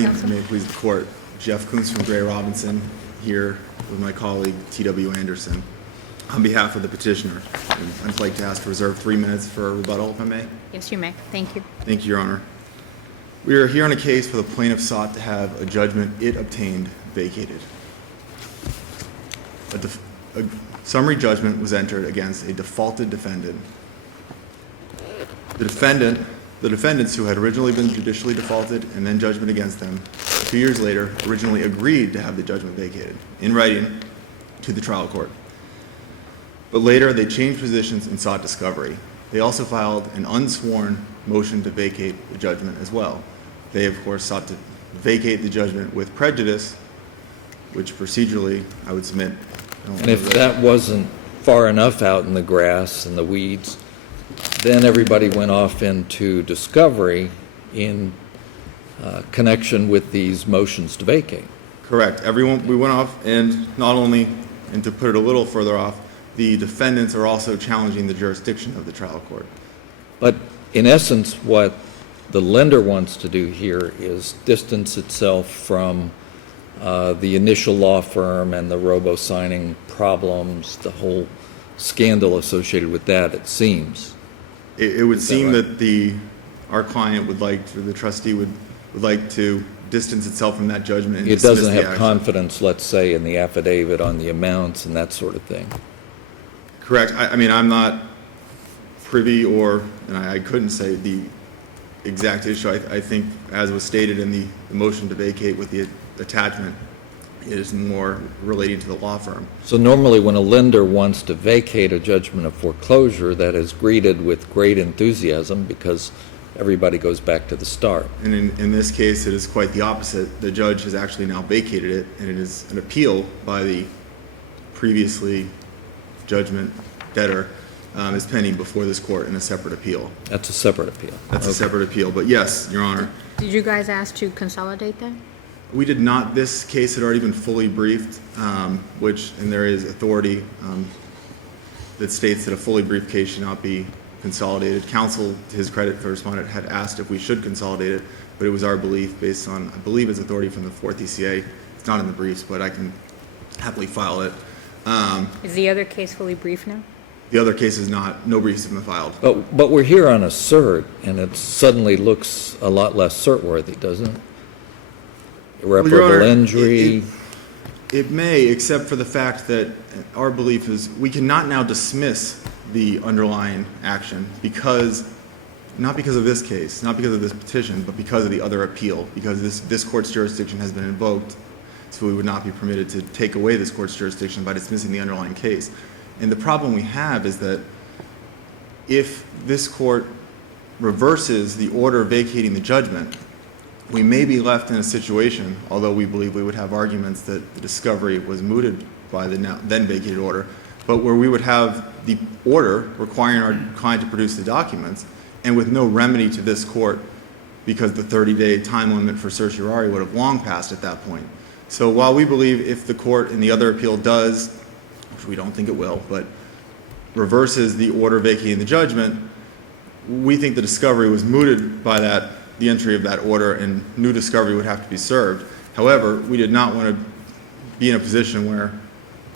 morning. Counsel. May it please the court. Jeff Kuntz from Gray Robinson here with my colleague T.W. Anderson on behalf of the petitioner. I'd like to ask to reserve 3 minutes for a rebuttal, if I may. Yes, you may. Thank you. Thank you, Your Honor. We are here on a case where the plaintiff sought to have a judgment it obtained vacated. A summary judgment was entered against a defaulted defendant. The defendants who had originally been judicially defaulted and then judgment against them 2 years later originally agreed to have the judgment vacated in writing to the trial court. But later they changed positions and sought discovery. They also filed an unsworn motion to vacate the judgment as well. They, of course, sought to vacate the judgment with prejudice, which procedurally I would submit. And if that wasn't far enough out in the grass and the weeds, then everybody went off into discovery in connection with these motions to vacate. Correct. We went off, and not only, and to put it a little further off, the defendants are also challenging the jurisdiction of the trial court. But in essence, what the lender wants to do here is distance itself from the initial law firm and the robo-signing problems, the whole scandal associated with that, it seems. It would seem that our client would like to, the trustee would like to distance itself from that judgment and It dismiss doesn't the have action. confidence, let's say, in the affidavit on the amounts and that sort of thing. Correct. I mean, I'm not privy and I couldn't say the exact issue. I think, as was stated in the motion to vacate with the attachment, it is more relating to the law firm. So normally when a lender wants to vacate a judgment of foreclosure, that is greeted with great enthusiasm because everybody goes back to the start. And in this case, it is quite the opposite. The judge has actually now vacated it, and it is an appeal by the previously judgment debtor is pending before this court in a separate appeal. That's a separate appeal. That's a separate appeal. But yes, Your Honor. Did you guys ask to consolidate that? We did not. This case had already been fully briefed, and there is authority that states that a fully briefed case should not be consolidated. Counsel, to his credit, for respondent, had asked if we should consolidate it, but it was our belief, based on, I believe, it's authority from the 4th ECA. It's not in the briefs, but I can happily file it. Is the other case fully briefed now? The other case is not. No briefs have been filed. But we're here on a cert, and it suddenly looks a lot less cert-worthy, doesn't it? Irreparable Well, Your Honor, injury. It may, except for the fact that our belief is we cannot now dismiss the underlying action not because of this case, not because of this petition, but because of the other appeal, because this court's jurisdiction has been invoked, so we would not be permitted to take away this court's jurisdiction by dismissing the underlying case. And the problem we have is that if this court reverses the order vacating the judgment, we may be left in a situation, although we believe we would have arguments that the discovery was mooted by the then vacated order, but where we would have the order requiring our client to produce the documents, and with no remedy to this court because the 30-day time limit for certiorari would have long passed at that point. So while we believe if the court in the other appeal does, which we don't think it will, but reverses the order vacating the judgment, we think the discovery was mooted by the entry of that order, and new discovery would have to be served. However, we did not want to be in a position where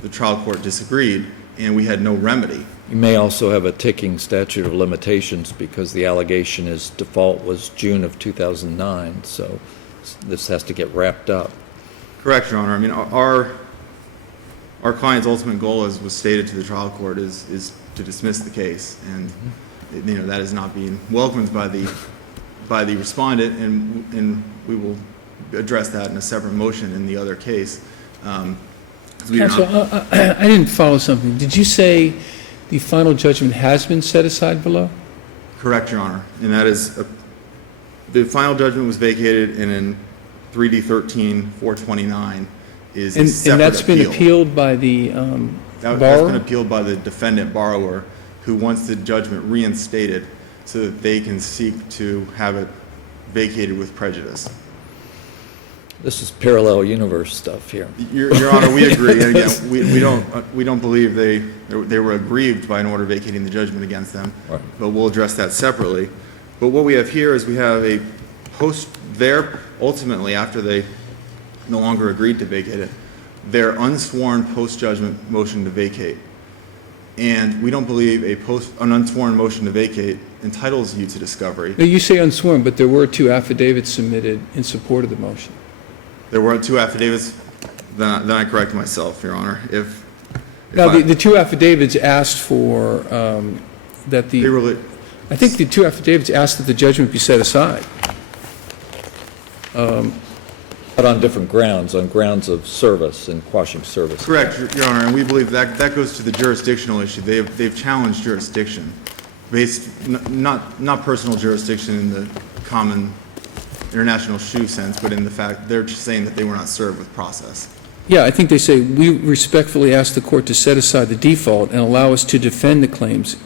the trial court disagreed and we had no remedy. You may also have a ticking statute of limitations because the allegation is default was June of 2009, so this has to get wrapped up. Correct, Your Honor. I mean, our client's ultimate goal, as was stated to the trial court, is to dismiss the case, and that is not being welcomed by the respondent, and we will address that in a separate motion in the other case. Counsel, I didn't follow something. Did you say the final judgment has been set aside below? Correct, Your Honor. And that is, the final judgment was vacated, and in 3D 13-429 is a separate and that's appeal. been appealed by the That's borrower? been appealed by the defendant borrower, who wants the judgment reinstated so that they can seek to have it vacated with prejudice. This is parallel universe stuff here. Your Honor, we agree. And again, we don't believe they were aggrieved by an order vacating the judgment against them. Right. But we'll address that separately. But what we have here is we have a ultimately, after they no longer agreed to vacate it, their unsworn post-judgment motion to vacate. And we don't believe an unsworn motion to vacate entitles you to discovery. Now, you say unsworn, but there were 2 affidavits submitted in support of the motion. There were 2 affidavits, then I correct myself, Your Honor. Now, the 2 affidavits asked for that They were, I think the 2 affidavits asked that the judgment be set aside. But on different grounds, on grounds of service and quashing service. correct, Your Honor, and we believe that goes to the jurisdictional issue. They've challenged jurisdiction, based, not personal jurisdiction in the common international shoe sense, but in the fact they're just saying that they were not served with process. Yeah, I think they say, we respectfully ask the court to set aside the default and allow us to defend the claims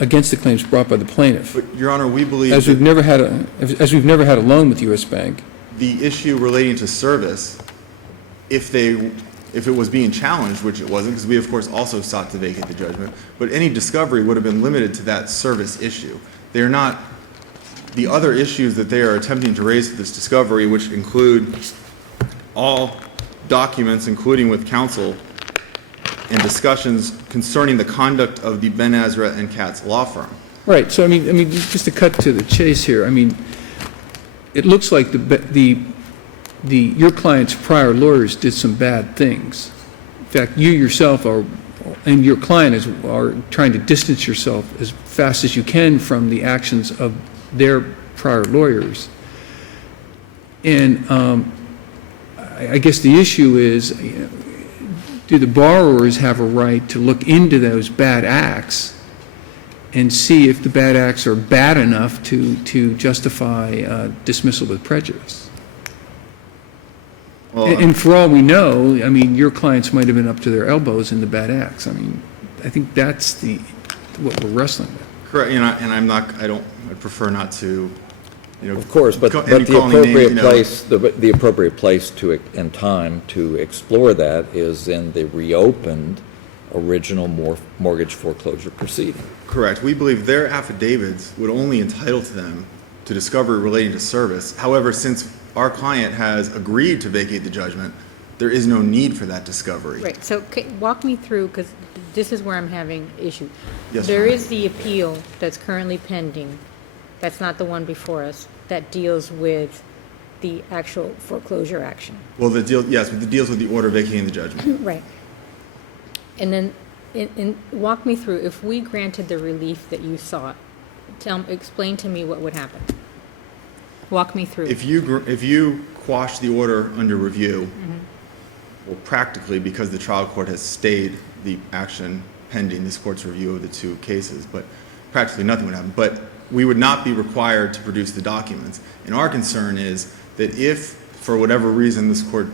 against the claims brought by the plaintiff. But, Your Honor, we believe As we've never had a loan with U.S. Bank. the issue relating to service, if it was being challenged, which it wasn't, because we of course also sought to vacate the judgment, but any discovery would have been limited to that service issue. They're not, the other issues that they are attempting to raise with this discovery, which include all documents, including with counsel, and discussions concerning the conduct of the Ben Azra and Katz law firm. Right, so I mean, just to cut to the chase here, I mean, it looks like your client's prior lawyers did some bad things. In fact, you yourself and your client are trying to distance yourself as fast as you can from the actions of their prior lawyers. And I guess the issue is, do the borrowers have a right to look into those bad acts and see if the bad acts are bad enough to justify dismissal with prejudice? Well, And for all we know, I mean, your clients might have been up to their elbows in the bad acts. I mean, I think that's what we're wrestling with. correct, I'd prefer not to, Of course, but the appropriate place and time to explore that is in the reopened original mortgage foreclosure proceeding. correct. We believe their affidavits would only entitle to them to discovery relating to service. However, since our client has agreed to vacate the judgment, there is no need for that discovery. Right, so walk me through, because this is where I'm having issue. Yes, There ma'am. is the appeal that's currently pending, that's not the one before us, that deals with the actual foreclosure action. Well, yes, but the deals with the order vacating the judgment. Right. And then, walk me through, if we granted the relief that you sought, explain to me what would happen. Walk me through. If you quash the order under review, well, practically, because the trial court has stayed the action pending this court's review of the 2 cases, but practically nothing would happen. But we would not be required to produce the documents. And our concern is that if, for whatever reason, this court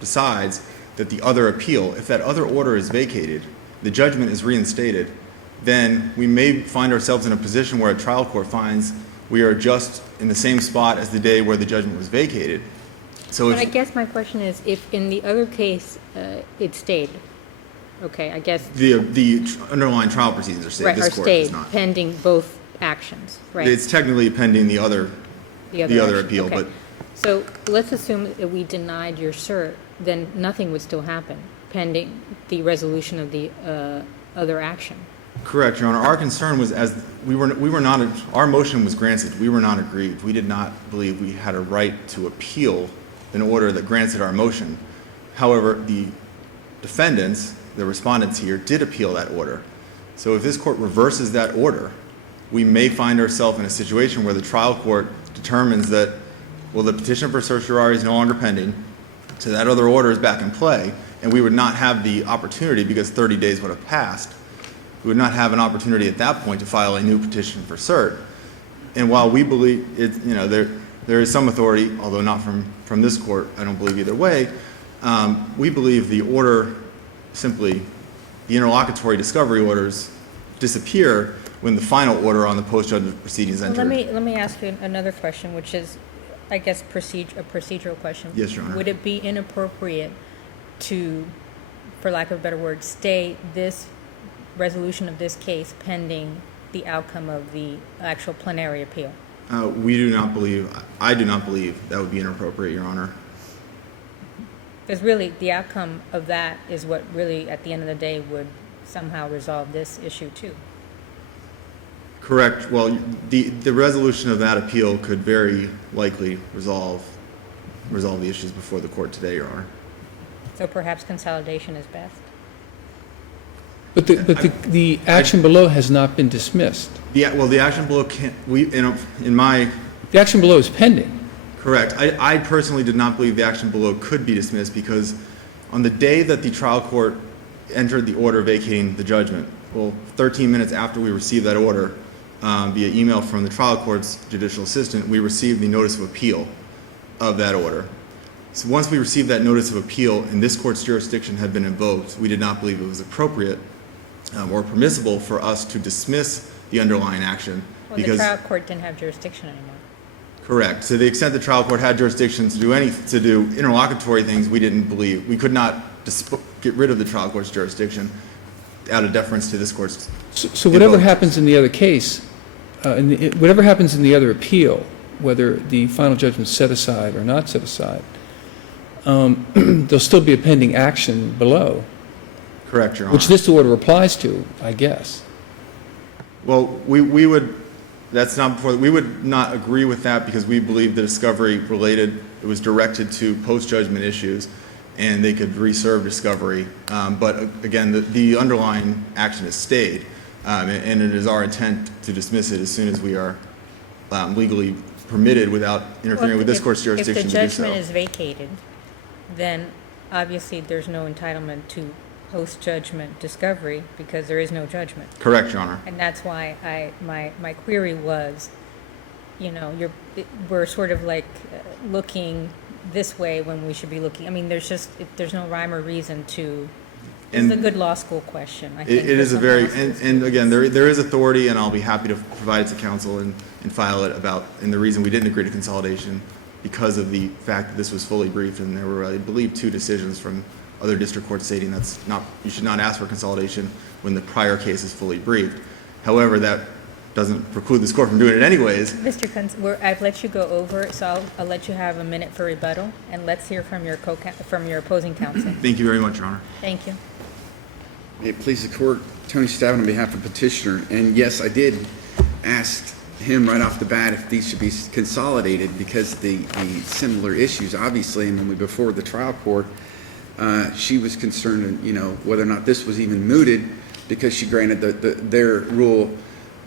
decides that the other appeal, if that other order is vacated, the judgment is reinstated, then we may find ourselves in a position where a trial court finds we are just in the same spot as the day where the judgment was vacated. So But I if guess my question is, if in the other case, it stayed, okay, I guess, the underlying trial proceedings are stayed, right, this are court does stayed not. pending both actions, right? It's technically pending the other action, appeal, okay. but So let's assume that we denied your cert, then nothing would still happen pending the resolution of the other action. correct, Your Honor. Our concern was we were not, our motion was granted. We were not aggrieved. We did not believe we had a right to appeal an order that granted our motion. However, the defendants, the respondents here, did appeal that order. So if this court reverses that order, we may find ourselves in a situation where the trial court determines that, well, the petition for certiorari is no longer pending, so that other order is back in play, and we would not have the opportunity, because 30 days would have passed, we would not have an opportunity at that point to file a new petition for cert. And while we believe there is some authority, although not from this court, I don't believe either way, we believe the order simply, the interlocutory discovery orders disappear when the final order on the post-judgment proceedings Well, entered. let me ask you another question, which is, I guess, a procedural question. Yes, Your Honor. Would it be inappropriate to, for lack of a better word, stay this resolution of this case pending the outcome of the actual plenary appeal? We do not believe, I do not believe that would be inappropriate, Your Honor. Because really, the outcome of that is what really, at the end of the day, would somehow resolve this issue too. Correct. Well, the resolution of that appeal could very likely resolve the issues before the court today, Your Honor. So perhaps consolidation is best. But the action below has not been dismissed. The action below can't, in my, The action below is pending. correct. I personally did not believe the action below could be dismissed because on the day that the trial court entered the order vacating the judgment, well, 13 minutes after we received that order, via email from the trial court's judicial assistant, we received the notice of appeal of that order. So once we received that notice of appeal and this court's jurisdiction had been invoked, we did not believe it was appropriate or permissible for us to dismiss the underlying action. Well, the trial court didn't have jurisdiction anymore. Correct. To the extent the trial court had jurisdiction to do interlocutory things, we didn't believe, we could not get rid of the trial court's jurisdiction out of deference to this court's. So whatever happens in the other case, whatever happens in the other appeal, whether the final judgment's set aside or not set aside, there'll still be a pending action below. Correct, Your Honor. Which this order applies to, I guess. Well, we would, that's not before, we would not agree with that because we believe the discovery related, it was directed to post-judgment issues and they could reserve discovery. But again, the underlying action has stayed and it is our intent to dismiss it as soon as we are legally permitted without interfering with this court's jurisdiction to do so. If the judgment is vacated, then obviously there's no entitlement to post-judgment discovery because there is no judgment. Correct, Your Honor. And that's why my query was, we're sort of like looking this way when we should be looking. I mean, there's no rhyme or reason to. This is a good law school question. I think It is a very, and again, there is authority, and I'll be happy to provide it to counsel and file it and the reason we didn't agree to consolidation because of the fact that this was fully briefed and there were, I believe, 2 decisions from other district courts stating you should not ask for consolidation when the prior case is fully briefed. However, that doesn't preclude this court from doing it anyways. Mr. Kunz, I've let you go over it, so I'll let you have a minute for rebuttal, and let's hear from your opposing counsel. Thank you very much, Your Honor. Thank you. It pleases the court, Tony Stavin on behalf of petitioner. And yes, I did ask him right off the bat if these should be consolidated because the similar issues, obviously, and when we before the trial court, she was concerned, whether or not this was even mooted because she granted their Rule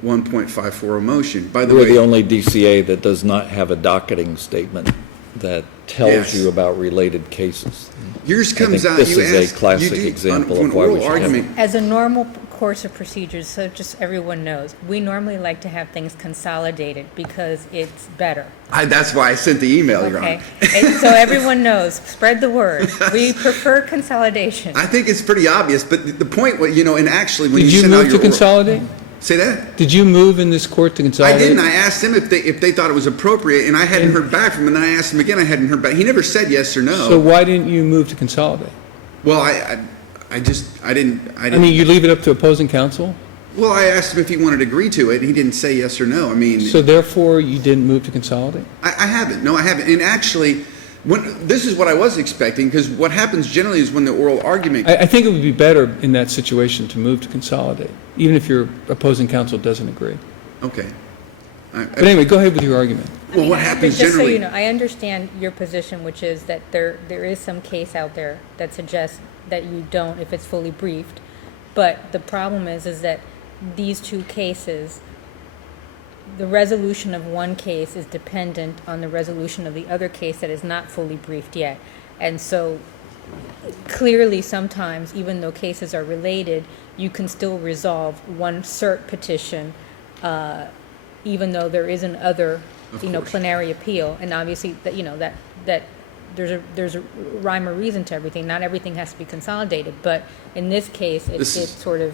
1.54 motion. By the way, we're the only DCA that does not have a docketing statement that tells Yes. you about related cases. yours comes out. This You is asked, a classic you do, example on of why we oral should have argument. As a normal course of procedures, so just everyone knows, we normally like to have things consolidated because it's better. That's why I sent the email, Your Okay, Honor. and so everyone knows, spread the word. We prefer consolidation. I think it's pretty obvious, but the point, and actually, when Did you you send out move your to consolidate? say that. Did you move in this court to I consolidate? didn't. I asked them if they thought it was appropriate, and I hadn't heard back from him. And then I asked him again. I hadn't heard back. He never said yes or no. So why didn't you move to consolidate? Well, I didn't. I mean, you leave it up to opposing counsel? Well, I asked him if he wanted to agree to it. He didn't say yes or no. I mean, So therefore, you didn't move to consolidate? I haven't. No, I haven't. And actually, this is what I was expecting, because what happens generally is when the oral argument. I think it would be better in that situation to move to consolidate, even if your opposing counsel doesn't agree. Okay. But anyway, go ahead with your argument. Well, what happens Just so generally? you know, I understand your position, which is that there is some case out there that suggests that you don't if it's fully briefed. But the problem is that these 2 cases, the resolution of one case is dependent on the resolution of the other case that is not fully briefed yet. And so clearly sometimes, even though cases are related, you can still resolve one cert petition even though there is an other, course. plenary appeal. And obviously that there's a rhyme or reason to everything. Not everything has to be consolidated, but in this case, it's sort of.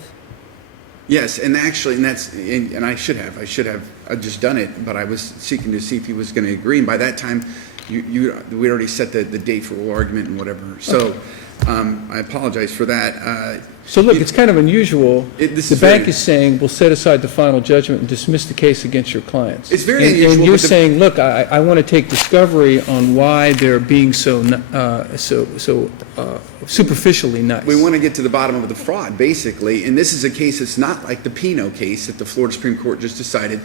Yes, and actually, and I should have just done it, but I was seeking to see if he was going to agree. And by that time, we already set the date for oral argument and whatever. So, I apologize for that. So look, it's kind of unusual. This The is bank very- is saying, we'll set aside the final judgment and dismiss the case against your clients. It's very And unusual, you're but the- saying, look, I want to take discovery on why they're being so superficially nice. We want to get to the bottom of the fraud, basically, and this is a case that's not like the Pino case that the Florida Supreme Court just decided.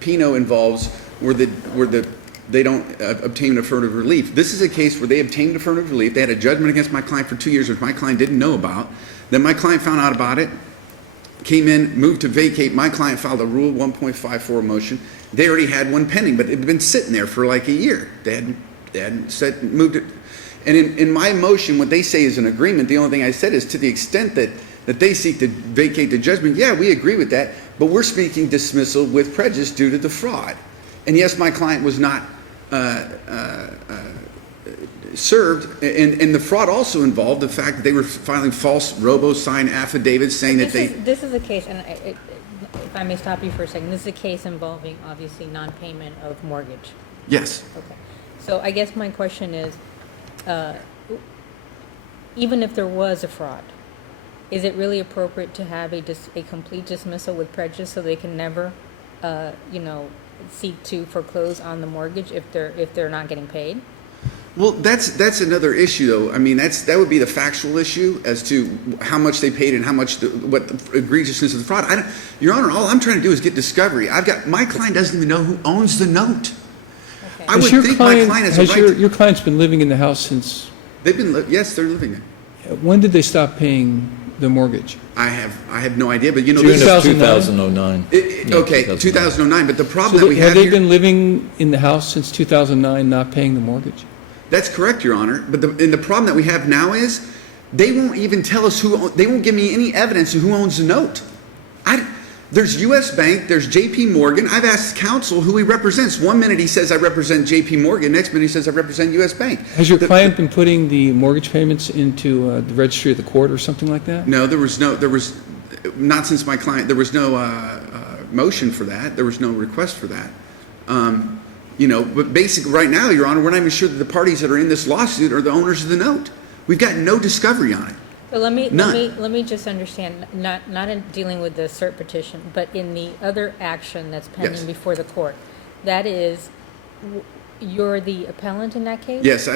Pino involves where they don't obtain affirmative relief. This is a case where they obtained affirmative relief. They had a judgment against my client for 2 years, which my client didn't know about. Then my client found out about it, came in, moved to vacate. My client filed a Rule 1.54 motion. They already had one pending, but it had been sitting there for like a year. They hadn't said, moved it. And in my motion, what they say is an agreement. The only thing I said is to the extent that they seek to vacate the judgment, yeah, we agree with that, but we're speaking dismissal with prejudice due to the fraud. And yes, my client was not served, and the fraud also involved the fact that they were filing false robo-sign affidavits saying that they... This is a case, and if I may stop you for a second, this is a case involving, obviously, non-payment of mortgage. Yes. Okay. So I guess my question is, even if there was a fraud, is it really appropriate to have a complete dismissal with prejudice so they can never, seek to foreclose on the mortgage if they're not getting paid? Well, that's another issue, though. I mean, that would be the factual issue as to how much they paid and how much what the egregiousness of the fraud. Your Honor, all I'm trying to do is get discovery. My client doesn't even know who owns the note. Okay. I would think my client has a right. Your client's been living in the house since, Yes, they're living there. when did they stop paying the mortgage? I have no idea, but June this of 2009? 2009. okay, 2009. 2009. But the problem So that we have have they here. been living in the house since 2009, not paying the mortgage? That's correct, Your Honor. But the problem that we have now is they won't even tell us they won't give me any evidence of who owns the note. There's U.S. Bank, there's J.P. Morgan. I've asked counsel who he represents. One minute he says I represent J.P. Morgan. Next minute he says I represent U.S. Bank. Has your client been putting the mortgage payments into the registry of the court or something like that? No, not since my client, there was no motion for that. There was no request for that. But basically right now, Your Honor, we're not even sure that the parties that are in this lawsuit are the owners of the note. We've got no discovery on it. But let None. me just understand, not in dealing with the cert petition, but in the other action that's pending Yes. before the court. That is, you're the appellant in that case? Yes,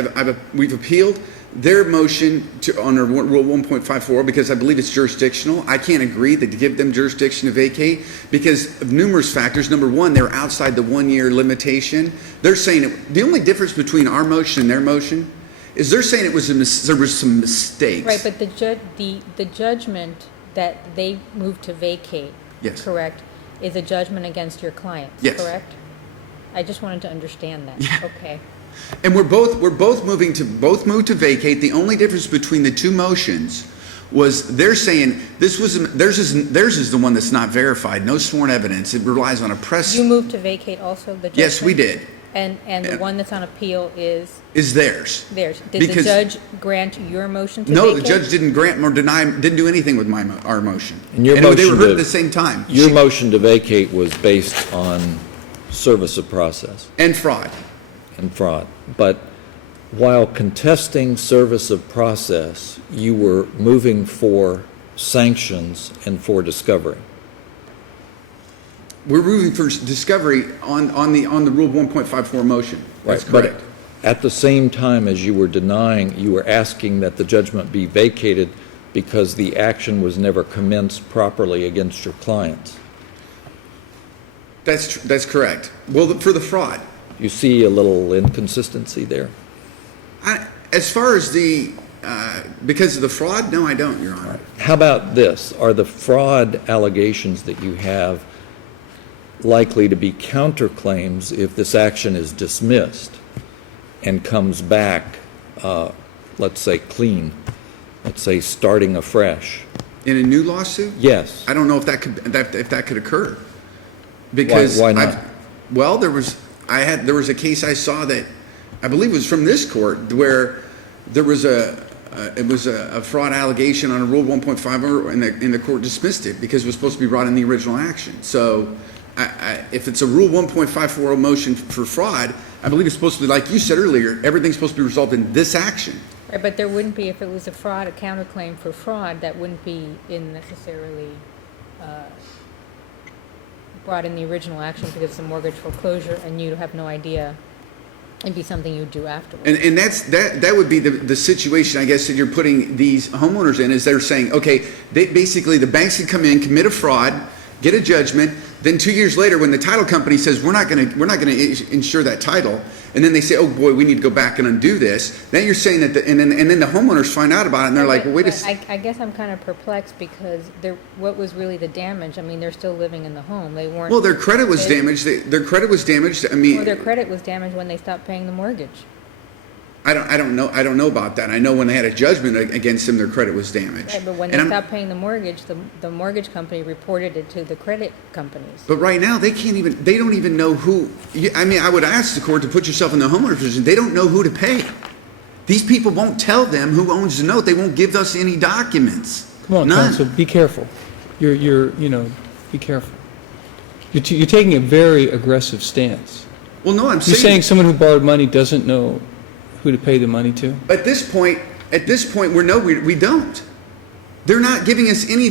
we've appealed their motion under Rule 1.54 because I believe it's jurisdictional. I can't agree to give them jurisdiction to vacate because of numerous factors. Number one, they're outside the 1 year limitation. They're saying the only difference between our motion and their motion is they're saying there was some mistakes. Right, but the judgment that they moved to vacate, Yes. correct, is a judgment against your clients, Yes. correct? I just wanted to understand that. Yeah. Okay. And we're both moving to vacate. The only difference between the two motions was they're saying theirs is the one that's not verified, no sworn evidence. It relies on a press. You moved to vacate also the judgment? Yes, we did. And the one that's on appeal is Is theirs. theirs. Did the Because- judge grant your motion to No, vacate? the judge didn't grant or deny, didn't do anything with our motion. And your they motion were heard to- at the same time. Your motion to vacate was based on service of process And fraud. and fraud. But while contesting service of process, you were moving for sanctions and for discovery. We're moving for discovery on the Rule 1.54 motion. That's Right, but correct. at the same time as you were asking that the judgment be vacated because the action was never commenced properly against your clients. That's correct. Well, for the fraud. You see a little inconsistency there? As far as because of the fraud, no, I don't, Your Honor. How about this? Are the fraud allegations that you have likely to be counterclaims if this action is dismissed and comes back, let's say, clean, let's say starting afresh? In a new lawsuit? Yes. I don't know if that could occur. Because Why not? There was a case I saw that I believe was from this court where there was a fraud allegation on a Rule 1.5 and the court dismissed it because it was supposed to be brought in the original action. So if it's a Rule 1.54 motion for fraud, I believe it's supposed to be, like you said earlier, everything's supposed to be resolved in this action. Right, but there wouldn't be, if it was a fraud, a counterclaim for fraud, that wouldn't be in necessarily brought in the original action because it's a mortgage foreclosure and you have no idea. It'd be something you'd do afterwards. And that would be the situation, I guess, that you're putting these homeowners in, is they're saying, okay, basically the banks can come in, commit a fraud, get a judgment, then 2 years later, when the title company says, we're not gonna insure that title, and then they say, oh boy, we need to go back and undo this, then you're saying that, and then the homeowners find out about it, and they're like, well, wait a second. I guess I'm kind of perplexed because what was really the damage? I mean, they're still living in the home. They weren't. Well, their credit was damaged. Their credit was damaged. I mean, Well, their credit was damaged when they stopped paying the mortgage. I don't know about that. I know when they had a judgment against them, their credit was damaged. Right, but when And they stopped paying the mortgage, the mortgage company reported it to the credit companies. But right now, they don't even know who. I mean, I would ask the court to put yourself in the homeowner position. They don't know who to pay. These people won't tell them who owns the note. They won't give us any documents. Come on, None. counsel, be careful. Be careful. You're taking a very aggressive stance. Well, no, I'm You're saying saying someone who borrowed money doesn't know who to pay the money to? at this point, we don't. They're not giving us any.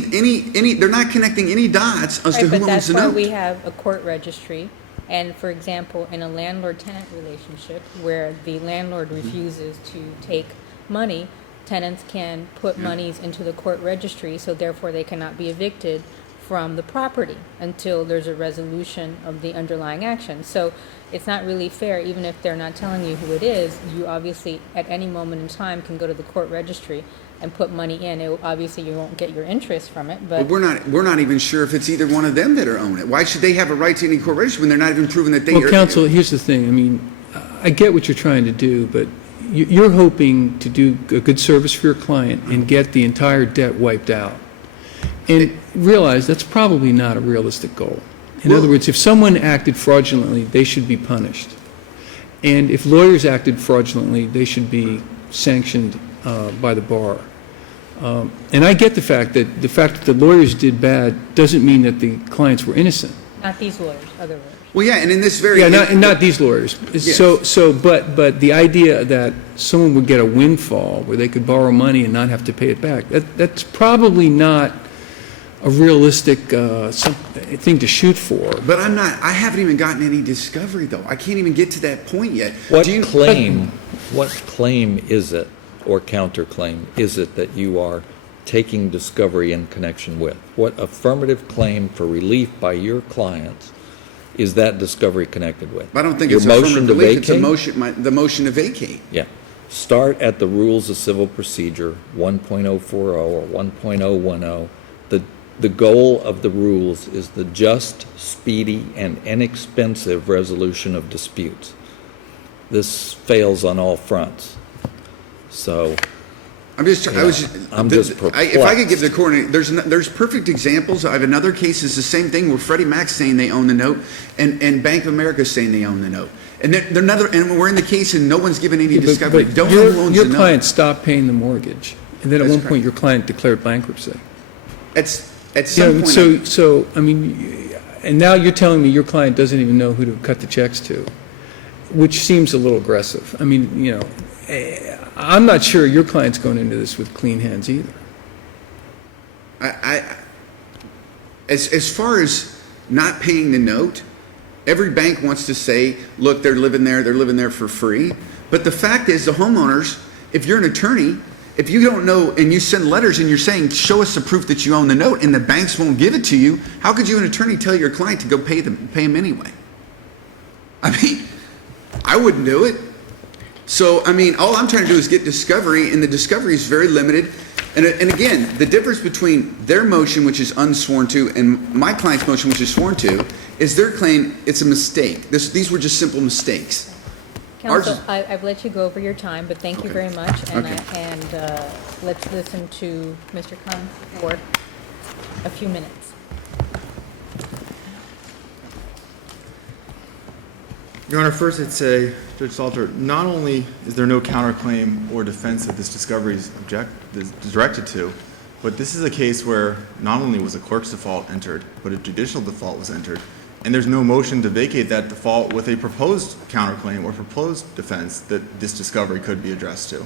They're not connecting any dots as to Right, but who owns that's the why note. we have a court registry. And for example, in a landlord-tenant relationship where the landlord refuses to take money, tenants can put monies into the court registry, so therefore they cannot be evicted from the property until there's a resolution of the underlying action. So it's not really fair, even if they're not telling you who it is, you obviously at any moment in time can go to the court registry and put money in. Obviously you won't get your interest from it, but. But we're not even sure if it's either one of them that are own it. Why should they have a right to any court registry when they're not even proving that they are? Well, counsel, here's the thing. I mean, I get what you're trying to do, but you're hoping to do a good service for your client and get the entire debt wiped out. And realize that's probably not a realistic goal. In other words, if someone acted fraudulently, they should be punished. And if lawyers acted fraudulently, they should be sanctioned by the bar. And I get the fact that the lawyers did bad doesn't mean that the clients were innocent. Not these lawyers, other lawyers. Well, yeah, and in this very Yeah, not these lawyers. Yes. But the idea that someone would get a windfall where they could borrow money and not have to pay it back, that's probably not a realistic thing to shoot for. But I haven't even gotten any discovery, though. I can't even get to that point yet. What claim is it, or counterclaim is it that you are taking discovery in connection with? What affirmative claim for relief by your clients is that discovery connected with? I don't think Your it's motion affirmative to relief. It's a vacate? the motion to vacate. Yeah. Start at the Rules of Civil Procedure 1.040 or 1.010. The goal of the rules is the just, speedy, and inexpensive resolution of disputes. This fails on all fronts. So I'm just. Yeah, I was. I'm just If I could give the court, there's perfect examples. I have another case. It's the same thing where Freddie Mac's saying they own the note, and Bank of America's saying they own the note, and and we're in the case and no one's given any discovery. But Don't know who owns the your note. client stopped paying the mortgage, and then at That's one point your client declared bankruptcy. At some point. So I mean, and now you're telling me your client doesn't even know who to cut the checks to, which seems a little aggressive. I mean, I'm not sure your client's going into this with clean hands either. As far as not paying the note, every bank wants to say, look, they're living there for free. But the fact is, the homeowners, if you're an attorney, if you don't know and you send letters and you're saying, show us the proof that you own the note, and the banks won't give it to you, how could you, an attorney, tell your client to go pay them anyway? I mean, I wouldn't do it. So, I mean, all I'm trying to do is get discovery, and the discovery is very limited. And again, the difference between their motion, which is unsworn to, and my client's motion, which is sworn to, is their claim it's a mistake. These were just simple mistakes. Counsel, I've let you go over your time, but thank you very much. And, Okay. let's listen to Mr. Khan for a few minutes. Your Honor, first I'd say, Judge Salter, not only is there no counterclaim or defense that this discovery is directed to, but this is a case where not only was a clerk's default entered, but a judicial default was entered, and there's no motion to vacate that default with a proposed counterclaim or proposed defense that this discovery could be addressed to.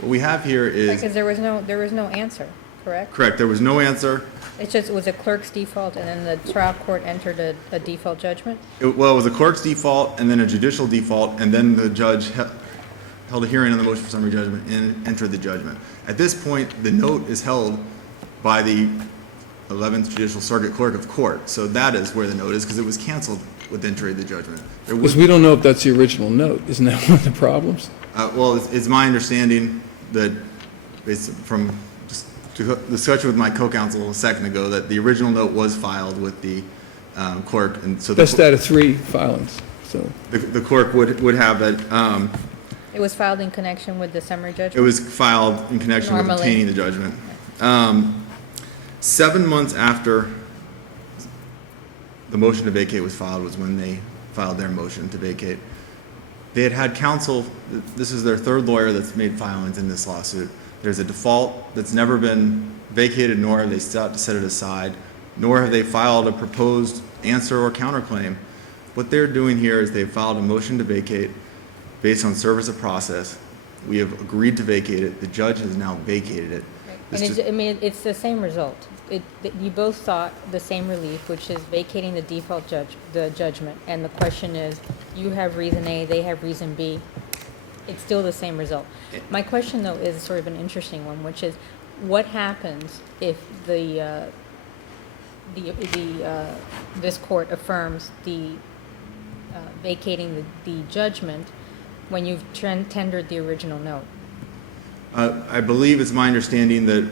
What we have here is, Because there was no answer, correct? correct, there was no answer. It's just, it was a clerk's default, and then the trial court entered a default judgment? Well, it was a clerk's default, and then a judicial default, and then the judge held a hearing on the motion for summary judgment and entered the judgment. At this point, the note is held by the 11th Judicial Circuit Clerk of Court, so that is where the note is, because it was canceled with entry of the judgment. There Because was, we don't know if that's the original note. Isn't that one of the problems? well, it's my understanding that, based from just discussion with my co-counsel a second ago, that the original note was filed with the clerk, and so Best out of 3 filings, so. the clerk would have that. It was filed in connection with the summary judgment? It was filed in connection with Normally. obtaining the judgment. 7 months after the motion to vacate was filed was when they filed their motion to vacate. They had had counsel, this is their third lawyer that's made filings in this lawsuit. There's a default that's never been vacated, nor have they sought to set it aside, nor have they filed a proposed answer or counterclaim. What they're doing here is they've filed a motion to vacate based on service of process. We have agreed to vacate it. The judge has now vacated it. And This it's, I mean, it's the same result. You both sought the same relief, which is vacating the default judgment. And the question is, you have reason A, they have reason B. It's still the same result. My question, though, is sort of an interesting one, which is, what happens if this court affirms the vacating the judgment when you've tendered the original note? I believe it's my understanding that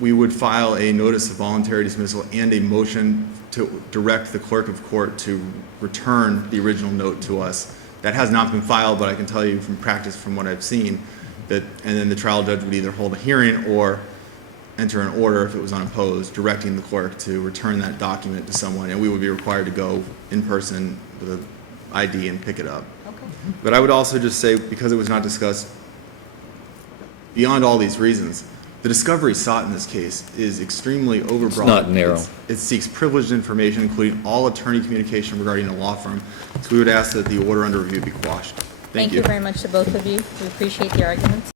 we would file a notice of voluntary dismissal and a motion to direct the clerk of court to return the original note to us. That has not been filed, but I can tell you from practice, from what I've seen, that, and then the trial judge would either hold a hearing or enter an order if it was unopposed, directing the clerk to return that document to someone, and we would be required to go in person with an ID and pick it up. Okay. But I would also just say, because it was not discussed, beyond all these reasons, the discovery sought in this case is extremely overbroad. It's not narrow. It seeks privileged information, including all attorney communication regarding a law firm. So we would ask that the order under review be quashed. Thank you. Thank you very much to both of you. We appreciate the arguments.